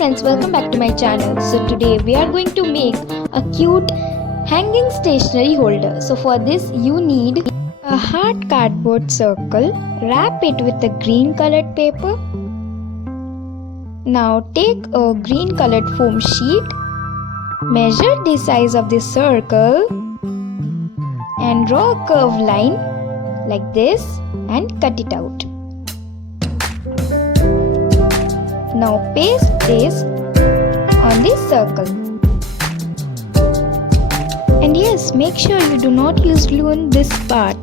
friends, welcome back to my channel. So today we are going to make a cute hanging stationery holder. So for this you need a hard cardboard circle, wrap it with a green colored paper. Now take a green colored foam sheet, measure the size of the circle and draw a curved line like this and cut it out. Now paste this on this circle. And yes, make sure you do not use glue on this part.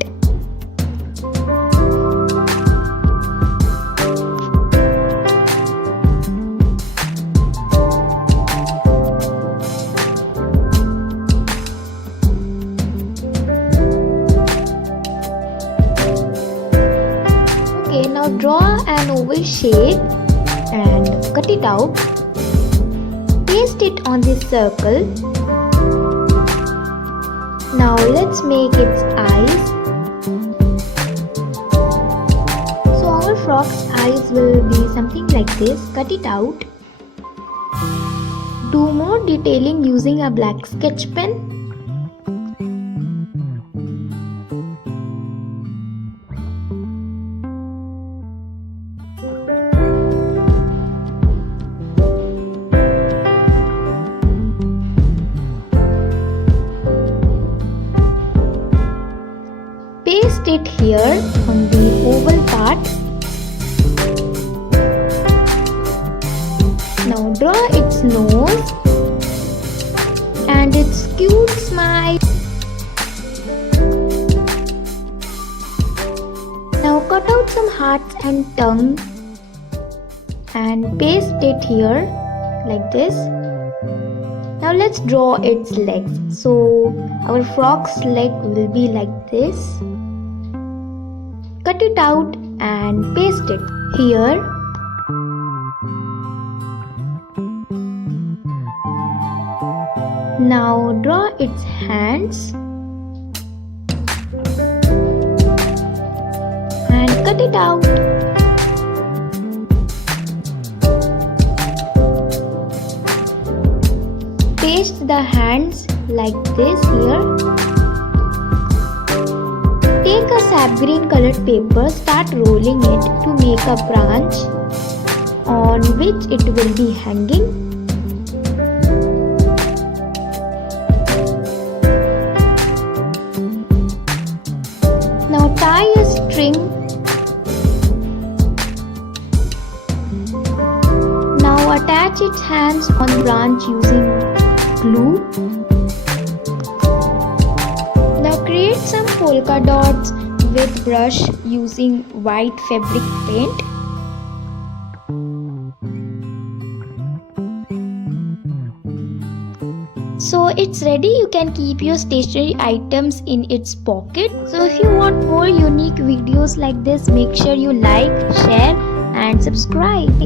Okay, now draw an oval shape and cut it out. Paste it on this circle. Now let's make its eyes. So our frog's eyes will be something like this. Cut it out. Do more detailing using a black sketch pen. Paste it here on the oval part. Now draw its nose and its cute smile. Now cut out some hearts and tongue and paste it here like this. Now let's draw its legs. So our frog's leg will be like this. Cut it out and paste it here. Now draw its hands and cut it out. Paste the hands like this here. Take a sap green colored paper, start rolling it to make a branch on which it will be hanging. Now tie a string. Now attach its hands on the branch using glue. Now create some polka dots with brush using white fabric paint. So it's ready. You can keep your stationery items in its pocket. So if you want more unique videos like this, make sure you like, share and subscribe.